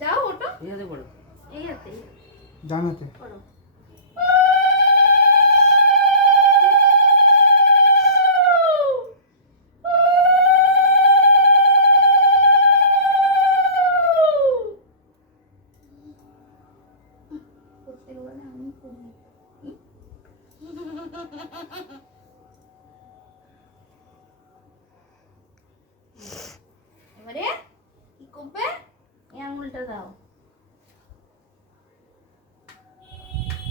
যাও ওটো এই হাতে পড়ো, এই হাতে ডান হাতে। করো। প্রত্যেকবারে আমি করি। এবারে কি করবে? এই আঙুলটা দাও,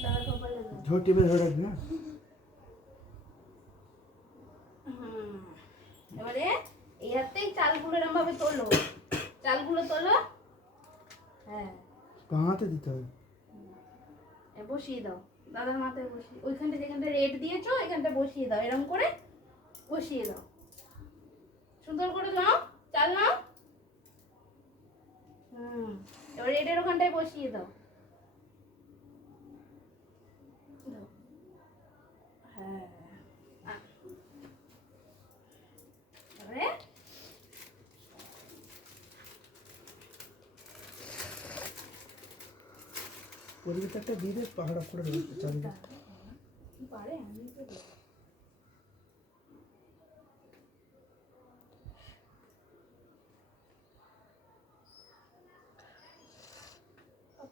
দাদা কপালে দাও। ঝোর টিপে ধরে রাখবি না। এবারে এই হাতে চালগুলো এরকম ভাবে তোলো, চালগুলো তোলো। হ্যাঁ, বাঁ হাতে দিতে হবে। বসিয়ে দাও দাদার মাথায়, বসিয়ে ওইখানটা যেখানটা রেড দিয়েছো এখানটা বসিয়ে দাও, এরকম করে বসিয়ে দাও। সুন্দর করে নাও, চাল নাও। এবার রেডের ওখানটায় বসিয়ে দাও। দাও। হ্যাঁ, এবারে পরিবেশটা একটা দিয়ে দে, পাহাড় করে দেবে চালিয়ে। পারে আমি তো দেবো।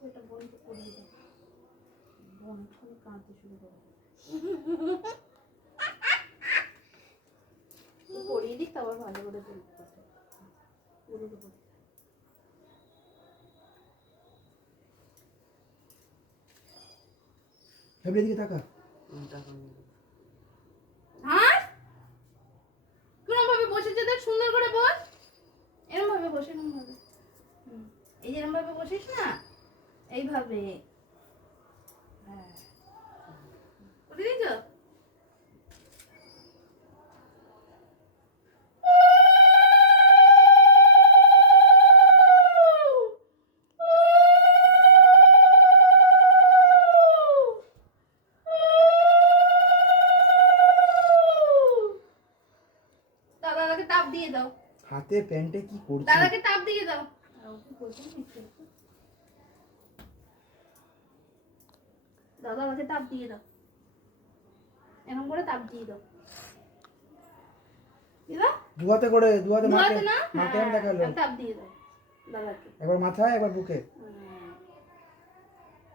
এটা বন্ধ করিয়ে দাও, বোন এক্ষুনি কাঁদতে শুরু করে। করিয়ে দিস, আবার ভালো করে তুলতে পারবে। এবারে এদিকে তাকা। হ্যাঁ, কিরম ভাবে বসেছে দেখ, সুন্দর করে বস। এরকম ভাবে বসে, এরকম ভাবে। এই যেরকম ভাবে বসিস না, এইভাবে। হ্যাঁ, করে দিয়েছ? দাদাকে তাপ দিয়ে দাও, হাতে প্যান্টে কি করছিস? দাদাকে তাপ দিয়ে দাও। দাদা আমাকে তাপ দিয়ে দাও, এরকম করে তাপ দিয়ে দাও। দিলা? দুহাতে করে, দুহাতে মাকে, দুহাতে না? মাকে আমি দেখালো। হ্যাঁ, তাপ দিয়ে দাও দাদাকে। একবার মাথায়, একবার বুকে।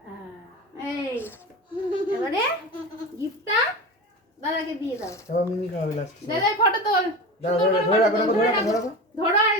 হ্যাঁ, এই এবারে গিফটটা দাদাকে দিয়ে দাও। এবার মিমি খাওয়াবে লাস্ট। দাদা ফটো তোল, দাদা সুন্দর করে ধরে রাখো, photo তোল, ধরে রাখো, ধরে রাখো। ধরো আর